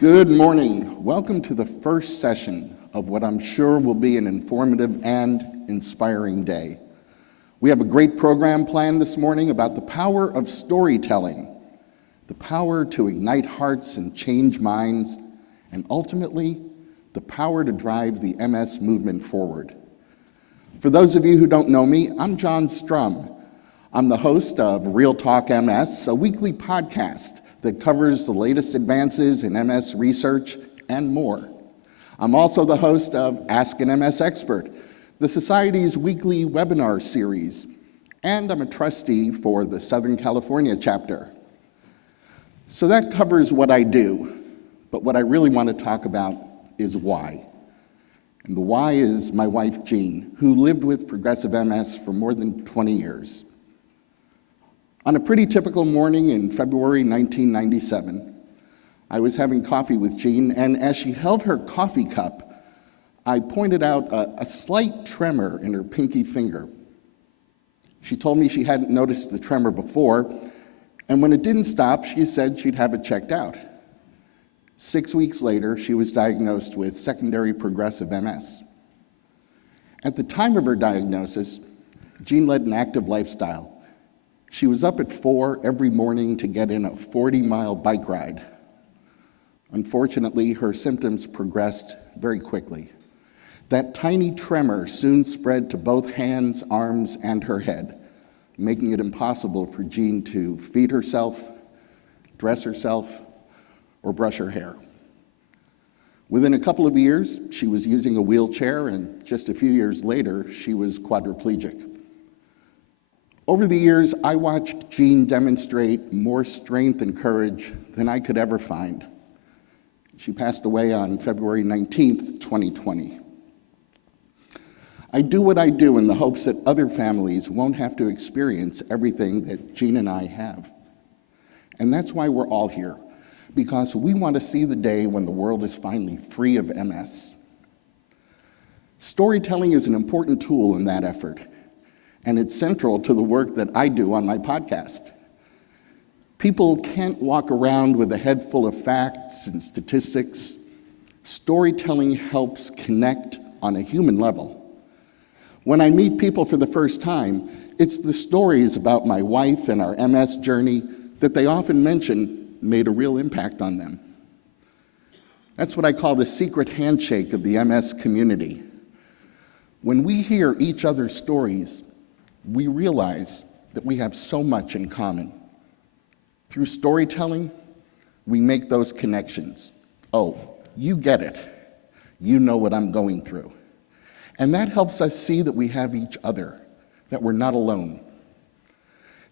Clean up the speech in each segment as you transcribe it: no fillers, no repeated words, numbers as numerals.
Good morning. Welcome to the first session of what I'm sure will be an informative and inspiring day. We have a great program planned this morning about the power of storytelling, the power to ignite hearts and change minds, and ultimately, the power to drive the MS movement forward. For those of you who don't know me, I'm John Strum. I'm the host of Real Talk MS, a weekly podcast that covers the latest advances in MS research and more. I'm also the host of Ask an MS Expert, the Society's weekly webinar series, and I'm a trustee for the Southern California chapter. So that covers what I do, but what I really want to talk about is why. And the why is my wife, Jean, who lived with progressive MS for more than 20 years. On a pretty typical morning in February 1997, I was having coffee with Jean, and as she held her coffee cup, I pointed out a slight tremor in her pinky finger. She told me she hadn't noticed the tremor before, and when it didn't stop, she said she'd have it checked out. 6 weeks later, she was diagnosed with secondary progressive MS. At the time of her diagnosis, Jean led an active lifestyle. She was up at 4 every morning to get in a 40-mile bike ride. Unfortunately, her symptoms progressed very quickly. That tiny tremor soon spread to both hands, arms, and her head, making it impossible for Jean to feed herself, dress herself, or brush her hair. Within a couple of years, she was using a wheelchair, and just a few years later, she was quadriplegic. Over the years, I watched Jean demonstrate more strength and courage than I could ever find. She passed away on February 19th, 2020. I do what I do in the hopes that other families won't have to experience everything that Jean and I have. And that's why we're all here, because we want to see the day when the world is finally free of MS. Storytelling is an important tool in that effort, and it's central to the work that I do on my podcast. People can't walk around with a head full of facts and statistics. Storytelling helps connect on a human level. When I meet people for the first time, it's the stories about my wife and our MS journey that they often mention made a real impact on them. That's what I call the secret handshake of the MS community. When we hear each other's stories, we realize that we have so much in common. Through storytelling, we make those connections. Oh, you get it. You know what I'm going through. And that helps us see that we have each other, that we're not alone.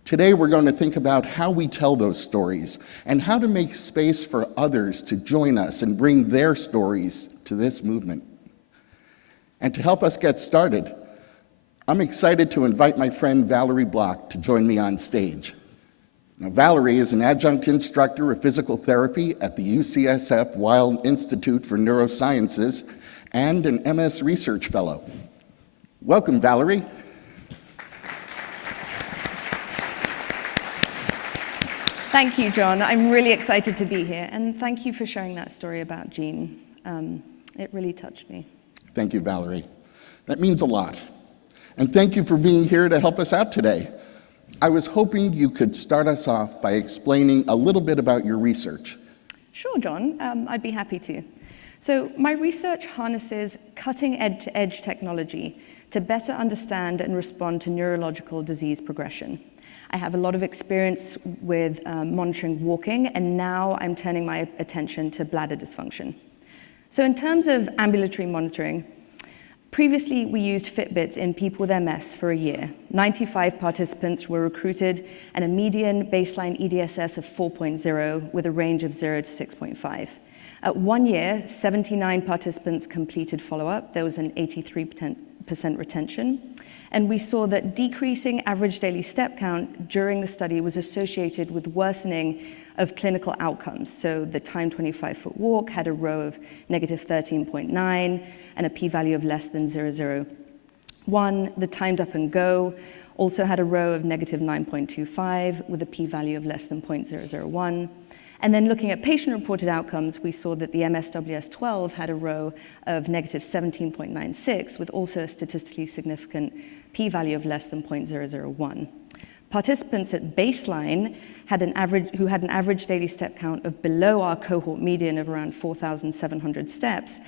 Today, we're going to think about how we tell those stories and how to make space for others to join us and bring their stories to this movement. And to help us get started, I'm excited to invite my friend Valerie Block to join me on stage. Now, Valerie is an adjunct instructor of physical therapy at the UCSF Weill Institute for Neurosciences and an MS Research Fellow. Welcome, Valerie. Thank you, John. I'm really excited to be here, and thank you for sharing that story about Jean. It really touched me. Thank you, Valerie. That means a lot. And thank you for being here to help us out today. I was hoping you could start us off by explaining a little bit about your research. Sure, John. I'd be happy to. So my research harnesses cutting-edge technology to better understand and respond to neurological disease progression. I have a lot of experience with monitoring walking, and now I'm turning my attention to bladder dysfunction. So in terms of ambulatory monitoring, previously, we used Fitbits in people with MS for a year. 95 participants were recruited and a median baseline EDSS of 4.0 with a range of 0 to 6.5. At 1 year, 79 participants completed follow-up. There was an 83% retention. And we saw that decreasing average daily step count during the study was associated with worsening of clinical outcomes. So the timed 25-foot walk had a row of negative 13.9 and a p-value of less than 0.001. The timed up and go also had a row of negative 9.25 with a p-value of less than 0.001. And then looking at patient-reported outcomes, we saw that the MSWS-12 had a row of negative 17.96, with also a statistically significant p-value of less than 0.001. Participants at baseline who had an average daily step count of below our cohort median of around 4,700 steps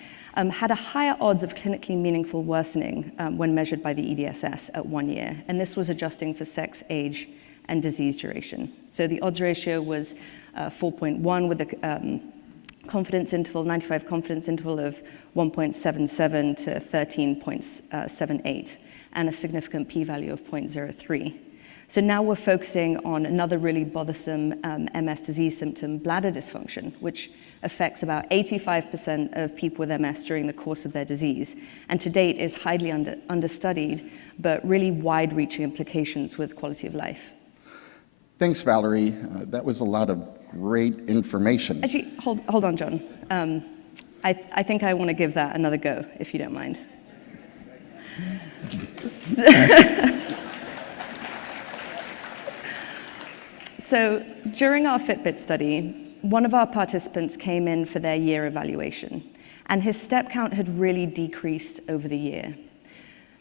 had a higher odds of clinically meaningful worsening when measured by the EDSS at 1 year. And this was adjusting for sex, age, and disease duration. So the odds ratio was 4.1 with a confidence interval, 95 confidence interval of 1.77 to 13.78, and a significant p-value of 0.03. So now we're focusing on another really bothersome MS disease symptom, bladder dysfunction, which affects about 85% of people with MS during the course of their disease, and to date is highly understudied, but really wide-reaching implications with quality of life. Thanks, Valerie. That was a lot of great information. Actually, hold on, John. I think I want to give that another go, if you don't mind. So during our Fitbit study, one of our participants came in for their year evaluation, and his step count had really decreased over the year.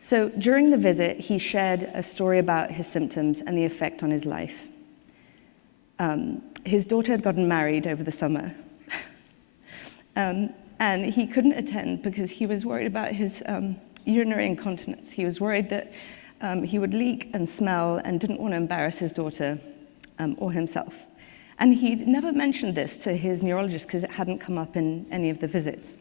So during the visit, he shared a story about his symptoms and the effect on his life. His daughter had gotten married over the summer, and he couldn't attend because he was worried about his urinary incontinence. He was worried that he would leak and smell and didn't want to embarrass his daughter or himself. And he'd never mentioned this to his neurologist because it hadn't come up in any of the visits.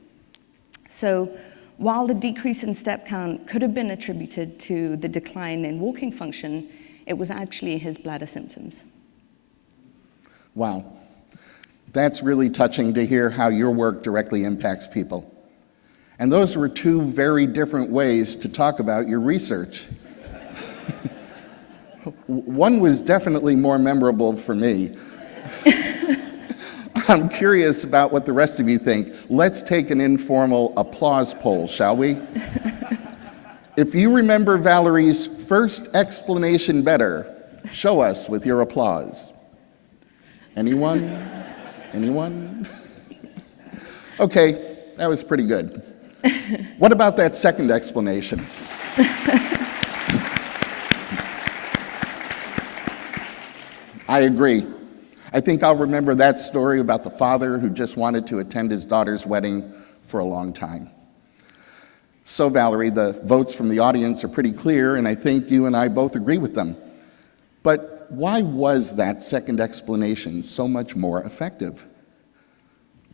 So while the decrease in step count could have been attributed to the decline in walking function, it was actually his bladder symptoms. Wow. That's really touching to hear how your work directly impacts people. And those were two very different ways to talk about your research. One was definitely more memorable for me. I'm curious about what the rest of you think. Let's take an informal applause poll, shall we? If you remember Valerie's first explanation better, show us with your applause. Anyone? Anyone? Okay, that was pretty good. What about that second explanation? I agree. I think I'll remember that story about the father who just wanted to attend his daughter's wedding for a long time. So, Valerie, the votes from the audience are pretty clear, and I think you and I both agree with them. But why was that second explanation so much more effective?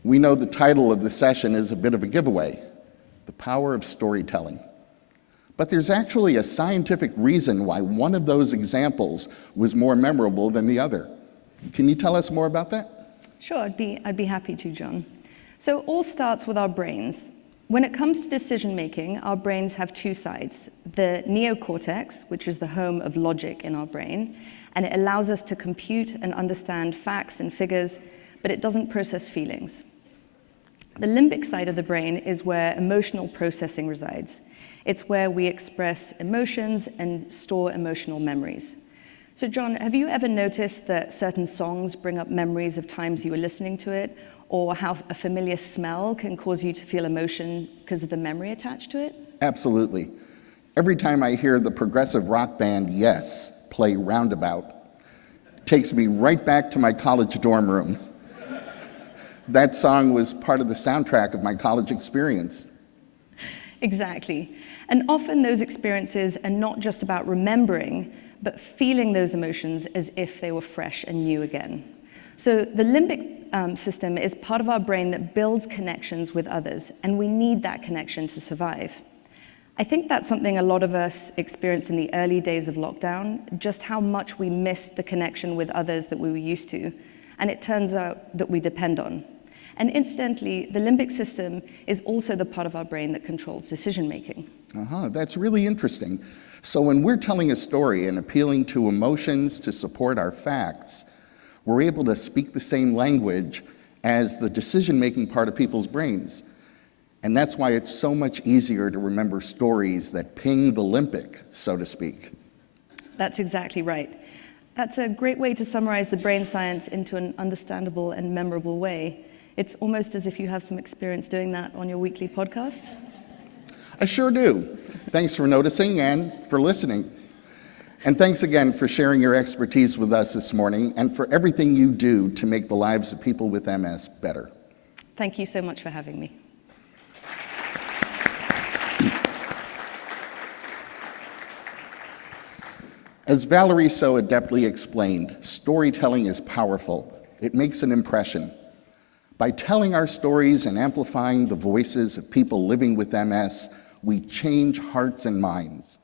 We know the title of the session is a bit of a giveaway, The Power of Storytelling. But there's actually a scientific reason why one of those examples was more memorable than the other. Can you tell us more about that? Sure, I'd be happy to, John. So it all starts with our brains. When it comes to decision making, our brains have two sides. The neocortex, which is the home of logic in our brain, and it allows us to compute and understand facts and figures, but it doesn't process feelings. The limbic side of the brain is where emotional processing resides. It's where we express emotions and store emotional memories. So John, have you ever noticed that certain songs bring up memories of times you were listening to it, or how a familiar smell can cause you to feel emotion because of the memory attached to it? Absolutely. Every time I hear the progressive rock band Yes play Roundabout, it takes me right back to my college dorm room. That song was part of the soundtrack of my college experience. Exactly. And often those experiences are not just about remembering, but feeling those emotions as if they were fresh and new again. So the limbic system is part of our brain that builds connections with others, and we need that connection to survive. I think that's something a lot of us experienced in the early days of lockdown, just how much we missed the connection with others that we were used to, and it turns out that we depend on. And incidentally, the limbic system is also the part of our brain that controls decision making. That's really interesting. So when we're telling a story and appealing to emotions to support our facts, we're able to speak the same language as the decision-making part of people's brains. And that's why it's so much easier to remember stories that ping the limbic, so to speak. That's exactly right. That's a great way to summarize the brain science into an understandable and memorable way. It's almost as if you have some experience doing that on your weekly podcast. I sure do. Thanks for noticing and for listening. And thanks again for sharing your expertise with us this morning and for everything you do to make the lives of people with MS better. Thank you so much for having me. As Valerie so adeptly explained, storytelling is powerful. It makes an impression. By telling our stories and amplifying the voices of people living with MS, we change hearts and minds.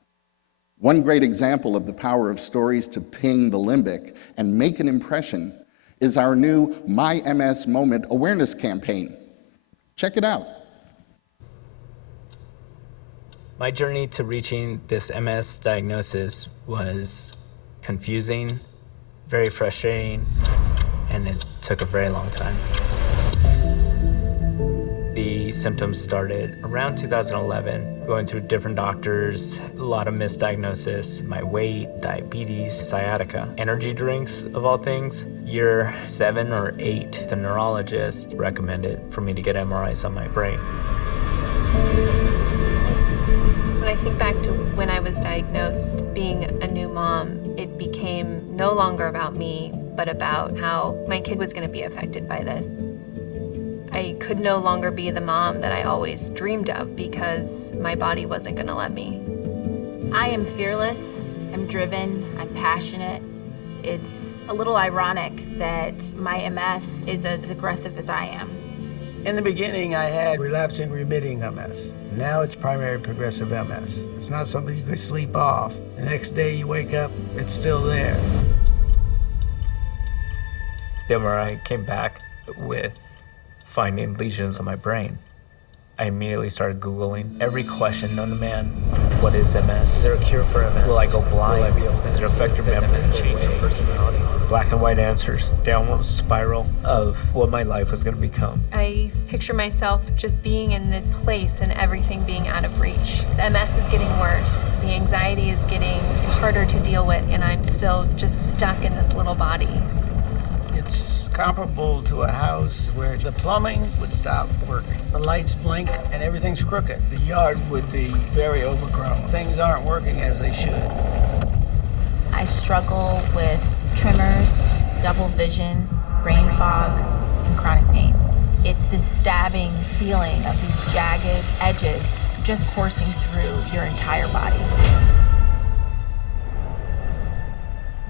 One great example of the power of stories to ping the limbic and make an impression is our new My MS Moment awareness campaign. Check it out. My journey to reaching this MS diagnosis was confusing, very frustrating, and it took a very long time. The symptoms started around 2011, going through different doctors, a lot of misdiagnosis, my weight, diabetes, sciatica, energy drinks of all things. Year 7 or 8, the neurologist recommended for me to get MRIs on my brain. When I think back to when I was diagnosed, being a new mom, it became no longer about me, but about how my kid was going to be affected by this. I could no longer be the mom that I always dreamed of because my body wasn't going to let me. I am fearless, I'm driven, I'm passionate. It's a little ironic that my MS is as aggressive as I am. In the beginning, I had relapsing remitting MS. Now it's primary progressive MS. It's not something you can sleep off. The next day you wake up, it's still there. The MRI came back with finding lesions on my brain. I immediately started Googling every question known to man. What is MS? Is there a cure for MS? Will I go blind? Will I be able to? Does it affect your memory? Does it change your personality? Black and white answers, downward spiral of what my life was going to become. I picture myself just being in this place and everything being out of reach. The MS is getting worse. The anxiety is getting harder to deal with, and I'm still just stuck in this little body. It's comparable to a house where the plumbing would stop working. The lights blink and everything's crooked. The yard would be very overgrown. Things aren't working as they should. I struggle with tremors, double vision, brain fog, and chronic pain. It's this stabbing feeling of these jagged edges just coursing through your entire body.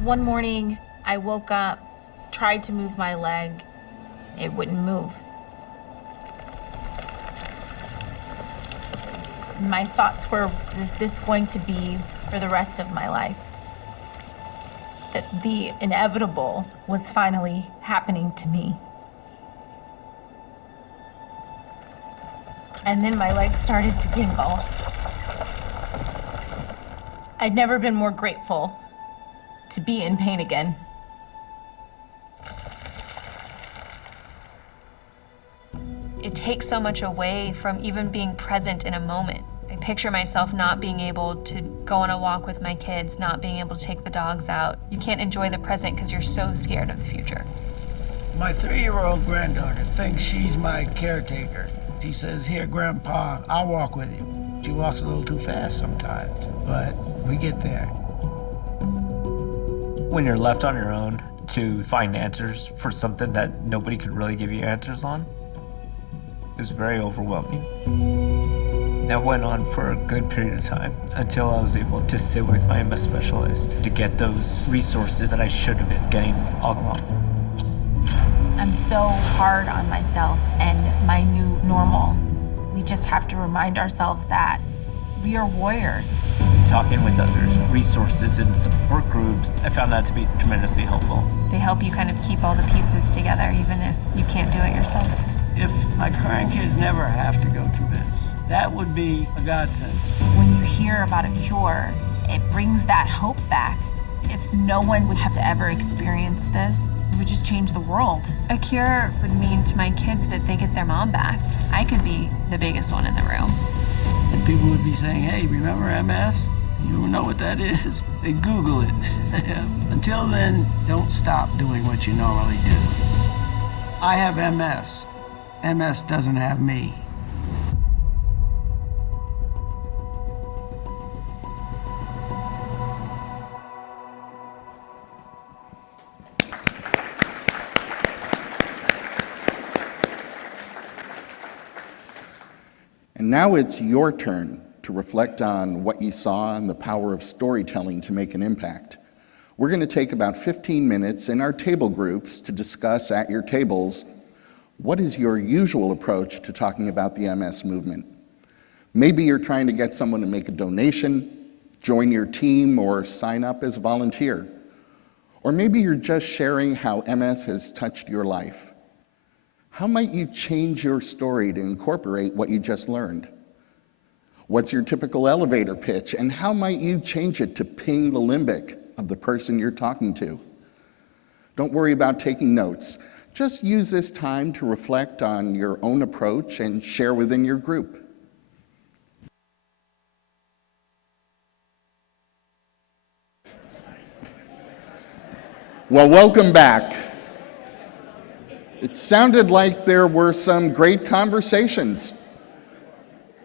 One morning, I woke up, tried to move my leg, it wouldn't move. My thoughts were, is this going to be for the rest of my life? That the inevitable was finally happening to me. And then my leg started to tingle. I'd never been more grateful to be in pain again. It takes so much away from even being present in a moment. I picture myself not being able to go on a walk with my kids, not being able to take the dogs out. You can't enjoy the present because you're so scared of the future. My 3-year-old granddaughter thinks she's my caretaker. She says, "Here, Grandpa, I'll walk with you." She walks a little too fast sometimes, but we get there. When you're left on your own to find answers for something that nobody could really give you answers on, it's very overwhelming. That went on for a good period of time until I was able to sit with my MS specialist to get those resources that I should have been getting all along. I'm so hard on myself and my new normal. We just have to remind ourselves that we are warriors. Talking with others, resources and support groups, I found that to be tremendously helpful. They help you kind of keep all the pieces together, even if you can't do it yourself. If my grandkids never have to go through this, that would be a godsend. When you hear about a cure, it brings that hope back. If no one would have to ever experience this, it would just change the world. A cure would mean to my kids that they get their mom back. I could be the biggest one in the room. And people would be saying, "Hey, remember MS? You don't know what that is? Then Google it. Until then, don't stop doing what you normally do. I have MS. MS doesn't have me. And now it's your turn to reflect on what you saw and the power of storytelling to make an impact. We're going to take about 15 minutes in our table groups to discuss at your tables what is your usual approach to talking about the MS movement. Maybe you're trying to get someone to make a donation, join your team, or sign up as a volunteer. Or maybe you're just sharing how MS has touched your life. How might you change your story to incorporate what you just learned? What's your typical elevator pitch, and how might you change it to ping the limbic of the person you're talking to? Don't worry about taking notes. Just use this time to reflect on your own approach and share within your group. Well, welcome back. It sounded like there were some great conversations.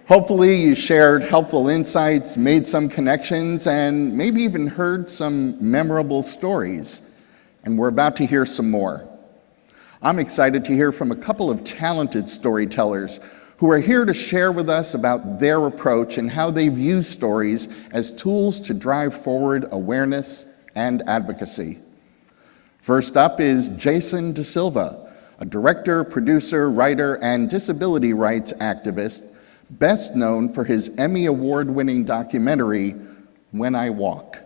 Hopefully you shared helpful insights, made some connections, and maybe even heard some memorable stories. And we're about to hear some more. I'm excited to hear from a couple of talented storytellers who are here to share with us about their approach and how they've used stories as tools to drive forward awareness and advocacy. First up is Jason Da Silva, a director, producer, writer, and disability rights activist, best known for his Emmy Award-winning documentary, When I Walk.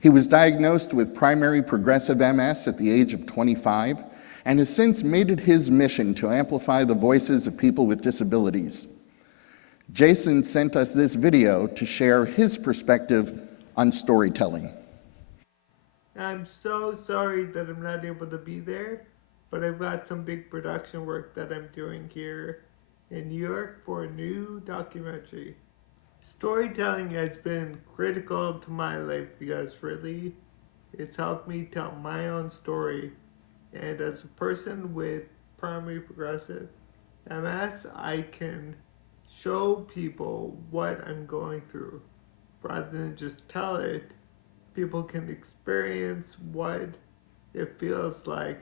He was diagnosed with primary progressive MS at the age of 25 and has since made it his mission to amplify the voices of people with disabilities. Jason sent us this video to share his perspective on storytelling. I'm so sorry that I'm not able to be there, but I've got some big production work that I'm doing here in New York for a new documentary. Storytelling has been critical to my life because really it's helped me tell my own story. And as a person with primary progressive MS, I can show people what I'm going through. Rather than just tell it, people can experience what it feels like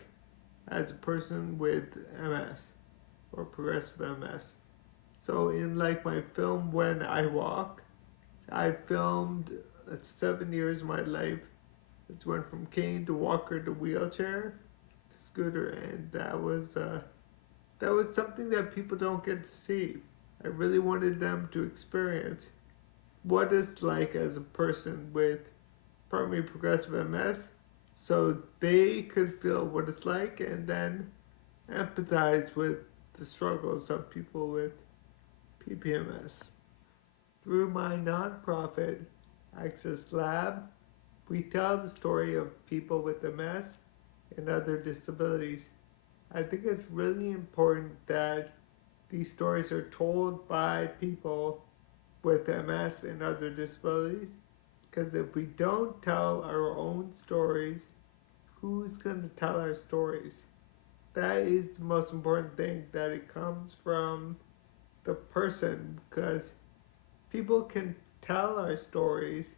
as a person with MS or progressive MS. So in like my film When I Walk, I filmed 7 years of my life. It went from cane to walker to wheelchair, to scooter, and that was something that people don't get to see. I really wanted them to experience what it's like as a person with primary progressive MS, so they could feel what it's like and then empathize with the struggles of people with PPMS. Through my nonprofit, Access Lab, we tell the story of people with MS and other disabilities. I think it's really important that these stories are told by people with MS and other disabilities, because if we don't tell our own stories, who's going to tell our stories? That is the most important thing, that it comes from the person, because people can tell our stories,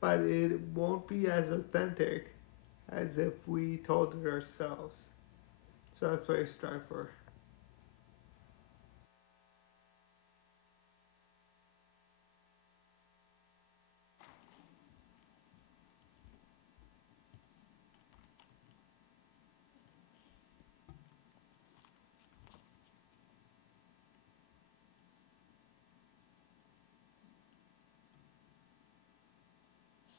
but it won't be as authentic as if we told it ourselves. So that's what I strive for.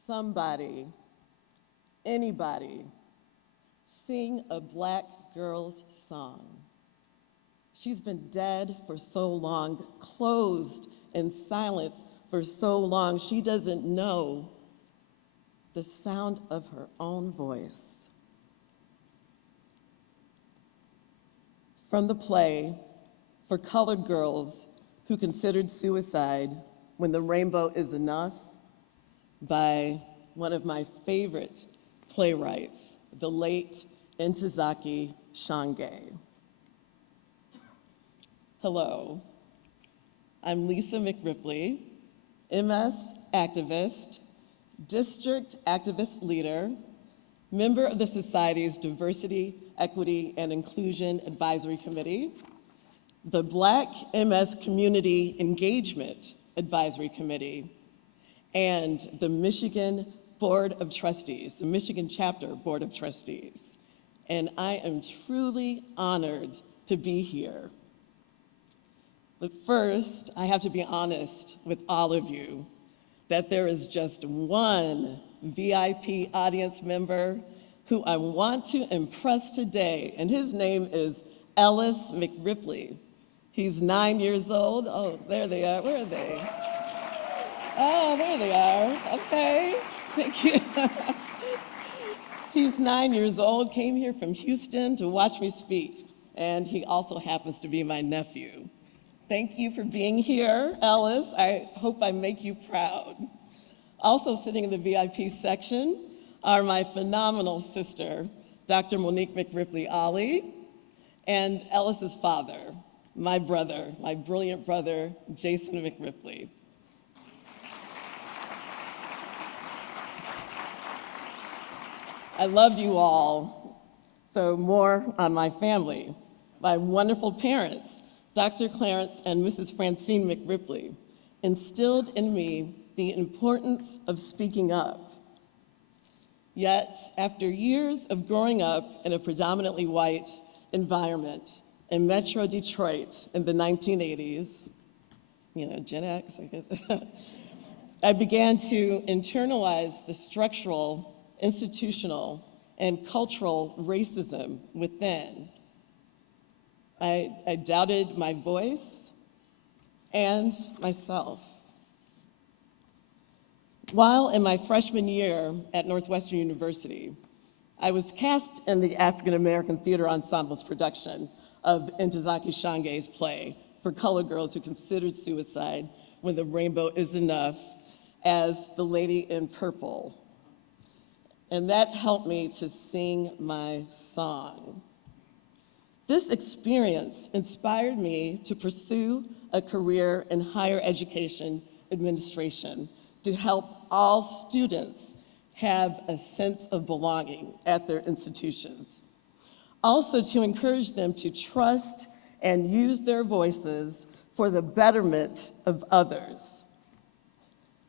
Somebody, anybody, sing a black girl's song. She's been dead for so long, closed in silence for so long, she doesn't know the sound of her own voice. From the play, For Colored Girls Who Considered Suicide When the Rainbow Is Enough, by one of my favorite playwrights, the late Ntozake Shange. Hello, I'm Lisa McRipley, MS activist, district activist leader, member of the Society's Diversity, Equity, and Inclusion Advisory Committee, the Black MS Community Engagement Advisory Committee, and the Michigan Board of Trustees, the Michigan Chapter Board of Trustees. And I am truly honored to be here. But first, I have to be honest with all of you that there is just one VIP audience member who I want to impress today, and his name is Ellis McRipley. He's 9 years old. Oh, there they are. Where are they? Oh, there they are. Okay, thank you. He's 9 years old, came here from Houston to watch me speak, and he also happens to be my nephew. Thank you for being here, Ellis. I hope I make you proud. Also sitting in the VIP section are my phenomenal sister, Dr. Monique McRipley Ali, and Ellis's father, my brother, my brilliant brother, Jason McRipley. I love you all. So more on my family. My wonderful parents, Dr. Clarence and Mrs. Francine McRipley, instilled in me the importance of speaking up. Yet, after years of growing up in a predominantly white environment in Metro Detroit in the 1980s, Gen X, I guess, I began to internalize the structural, institutional, and cultural racism within. I doubted my voice and myself. While in my freshman year at Northwestern University, I was cast in the African American Theater Ensemble's production of Ntozake Shange's play For Colored Girls Who Considered Suicide When the Rainbow Is Enough as the Lady in Purple. And that helped me to sing my song. This experience inspired me to pursue a career in higher education administration to help all students have a sense of belonging at their institutions. Also to encourage them to trust and use their voices for the betterment of others.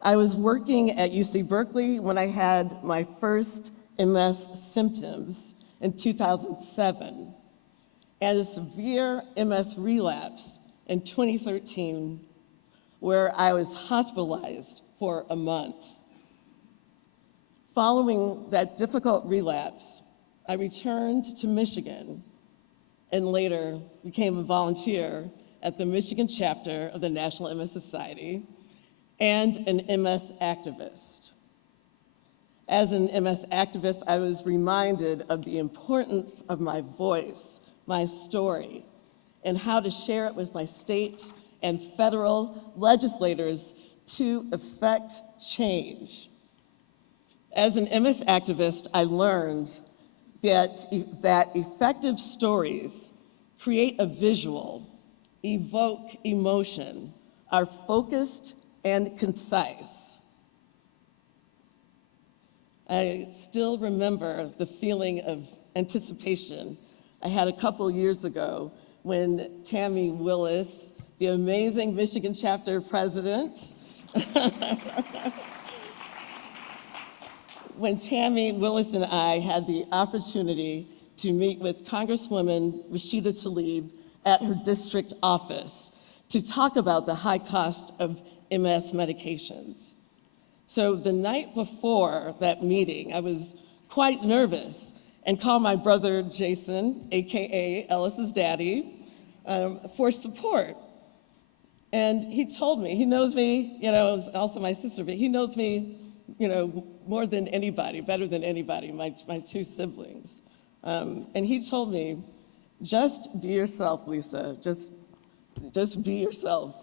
I was working at UC Berkeley when I had my first MS symptoms in 2007, and a severe MS relapse in 2013, where I was hospitalized for a month. Following that difficult relapse, I returned to Michigan and later became a volunteer at the Michigan chapter of the National MS Society and an MS activist. As an MS activist, I was reminded of the importance of my voice, my story, and how to share it with my state and federal legislators to effect change. As an MS activist, I learned that effective stories create a visual, evoke emotion, are focused and concise. I still remember the feeling of anticipation I had a couple years ago when Tammy Willis, the amazing Michigan chapter president, when Tammy Willis and I had the opportunity to meet with Congresswoman Rashida Tlaib at her district office to talk about the high cost of MS medications. So the night before that meeting, I was quite nervous and called my brother Jason, AKA Ellis's daddy, for support. And he told me, he knows me, also my sister, but he knows me, more than anybody, better than anybody, my two siblings. And he told me, just be yourself, Lisa. Just be yourself.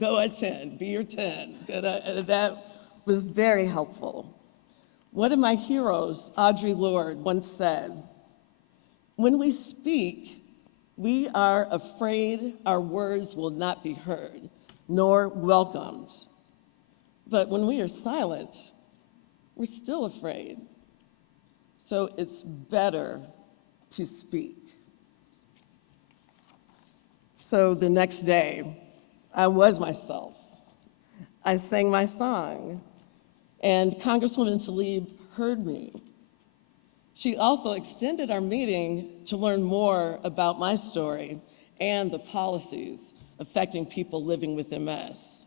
Go at 10, be your 10. And that was very helpful. One of my heroes, Audre Lorde, once said, "When we speak, we are afraid our words will not be heard, nor welcomed. But when we are silent, we're still afraid. So it's better to speak." So the next day, I was myself. I sang my song, and Congresswoman Tlaib heard me. She also extended our meeting to learn more about my story and the policies affecting people living with MS.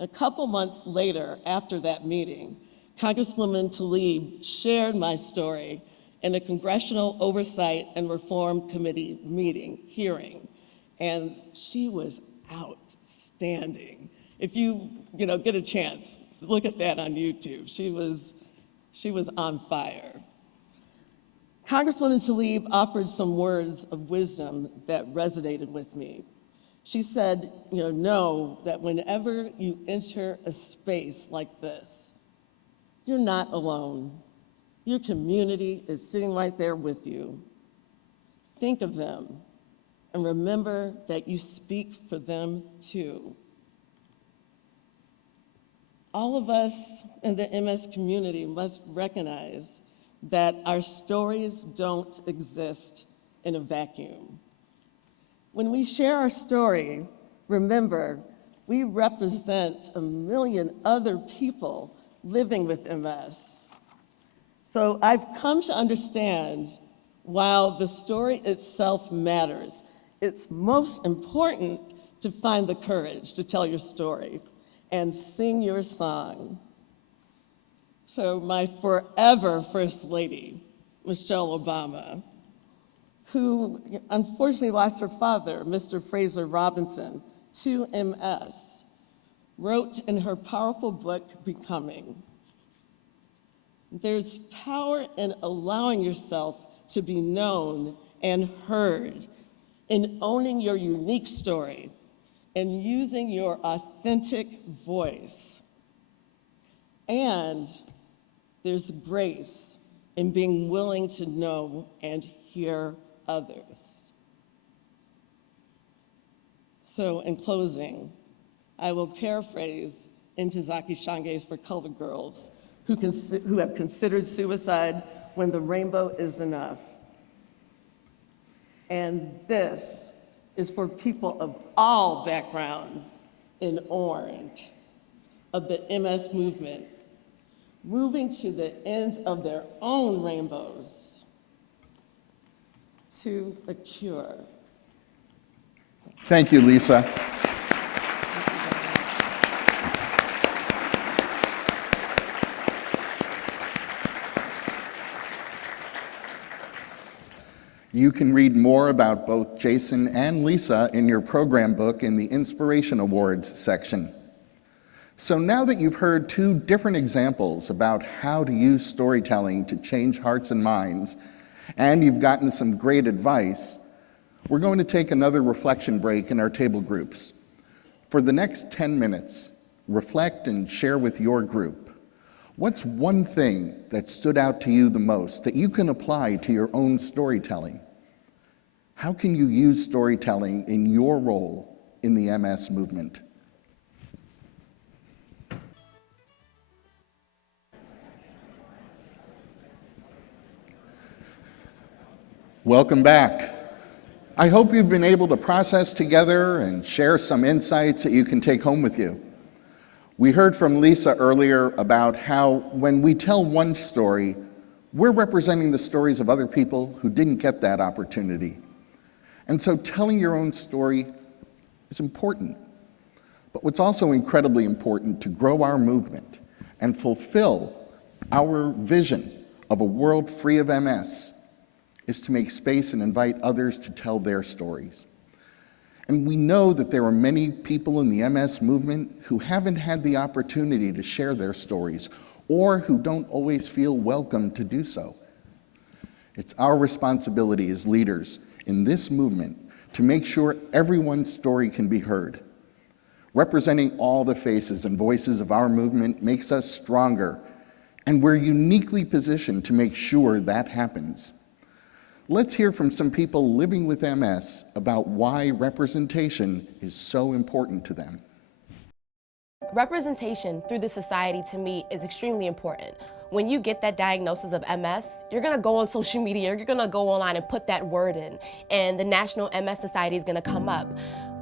A couple months later, after that meeting, Congresswoman Tlaib shared my story in a Congressional Oversight and Reform Committee hearing, and she was outstanding. If you get a chance, look at that on YouTube. She was on fire. Congresswoman Tlaib offered some words of wisdom that resonated with me. She said, know that whenever you enter a space like this, you're not alone. Your community is sitting right there with you. Think of them and remember that you speak for them too. All of us in the MS community must recognize that our stories don't exist in a vacuum. When we share our story, remember, we represent 1 million other people living with MS. So I've come to understand, while the story itself matters, it's most important to find the courage to tell your story and sing your song. So my forever First Lady, Michelle Obama, who unfortunately lost her father, Mr. Fraser Robinson, to MS, wrote in her powerful book, Becoming, "There's power in allowing yourself to be known and heard, in owning your unique story and using your authentic voice. And there's grace in being willing to know and hear others." So in closing, I will paraphrase Ntozake Shange's For Colored Girls, who have considered suicide when the rainbow is enough. And this is for people of all backgrounds in orange, of the MS movement, moving to the ends of their own rainbows to a cure. Thank you, Lisa. You can read more about both Jason and Lisa in your program book in the Inspiration Awards section. So now that you've heard 2 different examples about how to use storytelling to change hearts and minds, and you've gotten some great advice, we're going to take another reflection break in our table groups. For the next 10 minutes, reflect and share with your group. What's one thing that stood out to you the most that you can apply to your own storytelling? How can you use storytelling in your role in the MS movement? Welcome back. I hope you've been able to process together and share some insights that you can take home with you. We heard from Lisa earlier about how when we tell one story, we're representing the stories of other people who didn't get that opportunity. And so telling your own story is important. But what's also incredibly important to grow our movement and fulfill our vision of a world free of MS is to make space and invite others to tell their stories. And we know that there are many people in the MS movement who haven't had the opportunity to share their stories or who don't always feel welcome to do so. It's our responsibility as leaders in this movement to make sure everyone's story can be heard. Representing all the faces and voices of our movement makes us stronger, and we're uniquely positioned to make sure that happens. Let's hear from some people living with MS about why representation is so important to them. Representation through the society, to me, is extremely important. When you get that diagnosis of MS, you're gonna go on social media, you're gonna go online and put that word in, and the National MS Society is gonna come up.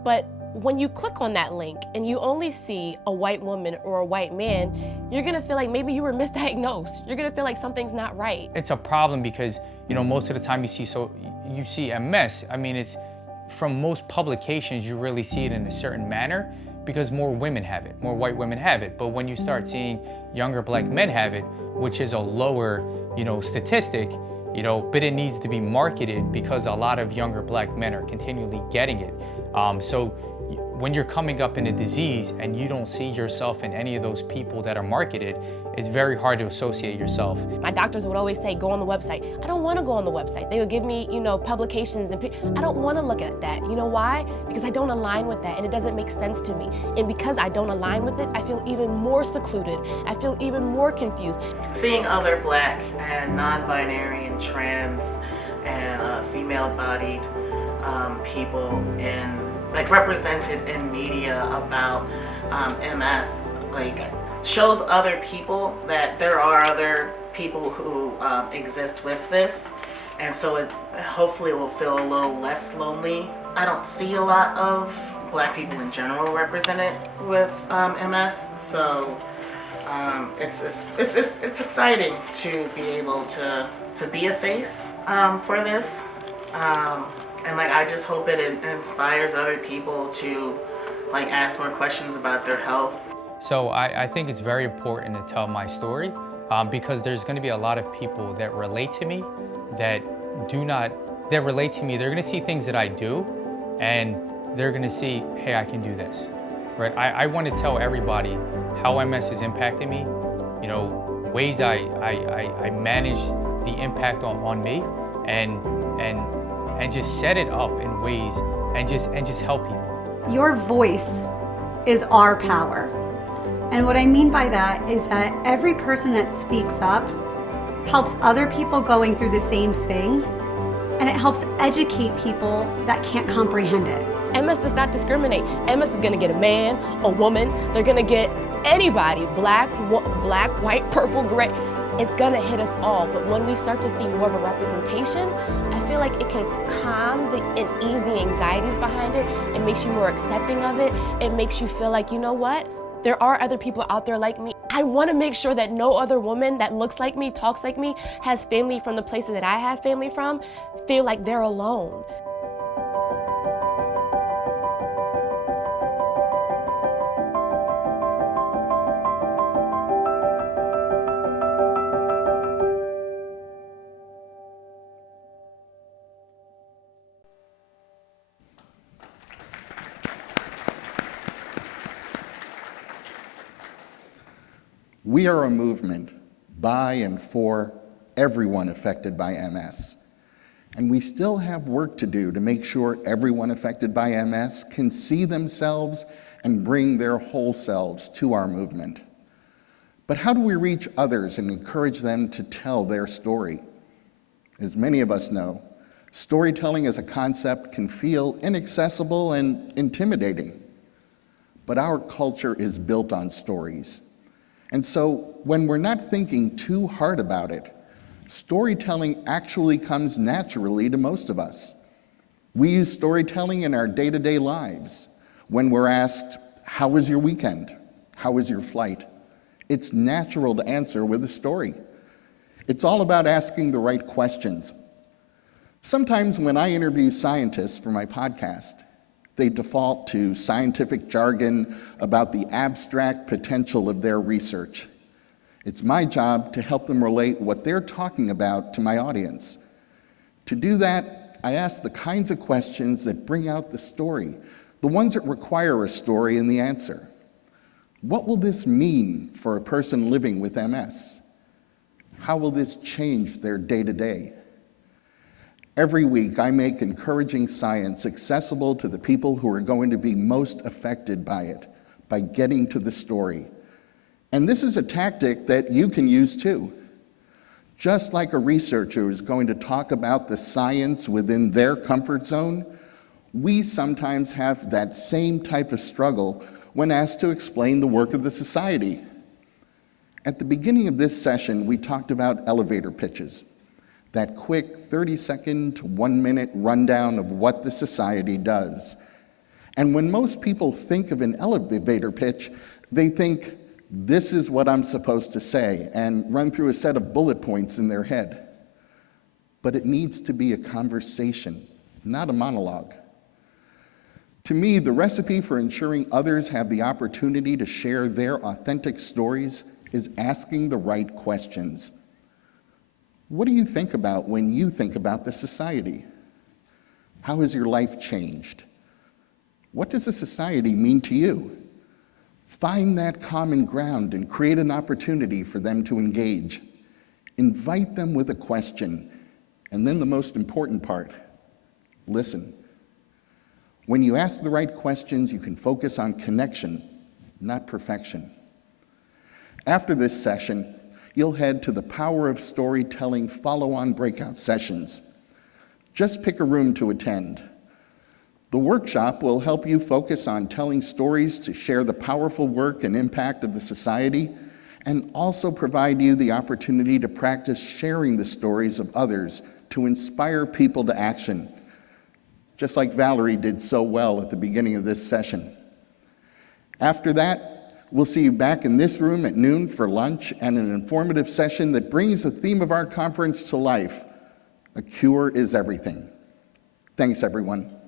But when you click on that link and you only see a white woman or a white man, you're gonna feel like maybe you were misdiagnosed. You're gonna feel like something's not right. It's a problem because, most of the time you see MS. I mean, it's from most publications, you really see it in a certain manner because more women have it, more white women have it. But when you start seeing younger black men have it, which is a lower, statistic, but it needs to be marketed because a lot of younger black men are continually getting it. So when you're coming up in a disease and you don't see yourself in any of those people that are marketed, it's very hard to associate yourself. My doctors would always say, go on the website. I don't want to go on the website. They would give me, publications and I don't want to look at that. You know why? Because I don't align with that and it doesn't make sense to me. And because I don't align with it, I feel even more secluded. I feel even more confused. Seeing other black and non-binary and trans and female-bodied people represented in media about MS, shows other people that there are other people who exist with this, and so it hopefully will feel a little less lonely. I don't see a lot of black people in general represented with MS, so it's exciting to be able to be a face for this. And I just hope it inspires other people to ask more questions about their health. So I think it's very important to tell my story because there's going to be a lot of people that relate to me that relate to me. They're going to see things that I do and they're going to see, hey, I can do this, right? I want to tell everybody how MS is impacting me, ways I manage the impact on me and just set it up in ways and just help people. Your voice is our power. And what I mean by that is that every person that speaks up helps other people going through the same thing, and it helps educate people that can't comprehend it. MS does not discriminate. MS is gonna get a man, a woman, they're gonna get anybody, black, white, purple, gray. It's gonna hit us all, but when we start to see more of a representation, I feel like it can calm and ease the anxieties behind it. It makes you more accepting of it. It makes you feel like, you know what? There are other people out there like me. I wanna make sure that no other woman that looks like me, talks like me, has family from the places that I have family from, feel like they're alone. We are a movement by and for everyone affected by MS. And we still have work to do to make sure everyone affected by MS can see themselves and bring their whole selves to our movement. But how do we reach others and encourage them to tell their story? As many of us know, storytelling as a concept can feel inaccessible and intimidating. But our culture is built on stories. And so when we're not thinking too hard about it, storytelling actually comes naturally to most of us. We use storytelling in our day-to-day lives. When we're asked, how was your weekend? How was your flight? It's natural to answer with a story. It's all about asking the right questions. Sometimes when I interview scientists for my podcast, they default to scientific jargon about the abstract potential of their research. It's my job to help them relate what they're talking about to my audience. To do that, I ask the kinds of questions that bring out the story, the ones that require a story in the answer. What will this mean for a person living with MS? How will this change their day-to-day? Every week, I make encouraging science accessible to the people who are going to be most affected by it, by getting to the story. And this is a tactic that you can use too. Just like a researcher is going to talk about the science within their comfort zone, we sometimes have that same type of struggle when asked to explain the work of the society. At the beginning of this session, we talked about elevator pitches, that quick 30-second to 1-minute rundown of what the society does. And when most people think of an elevator pitch, they think, this is what I'm supposed to say, and run through a set of bullet points in their head. But it needs to be a conversation, not a monologue. To me, the recipe for ensuring others have the opportunity to share their authentic stories is asking the right questions. What do you think about when you think about the society? How has your life changed? What does a society mean to you? Find that common ground and create an opportunity for them to engage. Invite them with a question, and then the most important part, listen. When you ask the right questions, you can focus on connection, not perfection. After this session, you'll head to the Power of Storytelling follow-on breakout sessions. Just pick a room to attend. The workshop will help you focus on telling stories to share the powerful work and impact of the society, and also provide you the opportunity to practice sharing the stories of others to inspire people to action, just like Valerie did so well at the beginning of this session. After that, we'll see you back in this room at noon for lunch and an informative session that brings the theme of our conference to life. A cure is everything. Thanks, everyone.